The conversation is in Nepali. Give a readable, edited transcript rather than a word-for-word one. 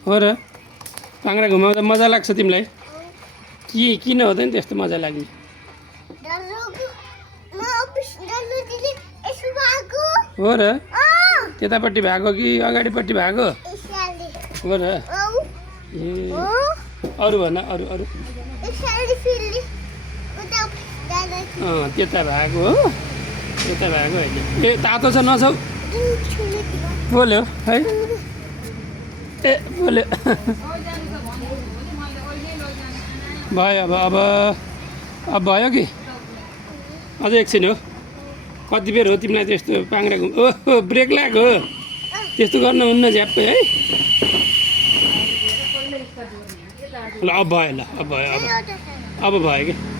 हो र पाङ्ग्रा घुमाउँदा मजा लाग्छ तिमीलाई किन हुँदैन त्यस्तो मजा लाग्ने हो र त्यतापट्टि भएको कि अगाडिपट्टि भएको हो र ए अरू भन अरू अरू त्यता भएको हो त्यता भएको होइन ए तातो छ नछाउ बोल्यो है ए बोल्यो भयो अब भयो कि अझै एकछिन हो कति बेर हो तिमीलाई त्यस्तो पाङ्ग्रा ओहो ब्रेक लाग्यो त्यस्तो गर्न हुन्न झ्याप्पै है ल अब भयो ल अब भयो अब भयो कि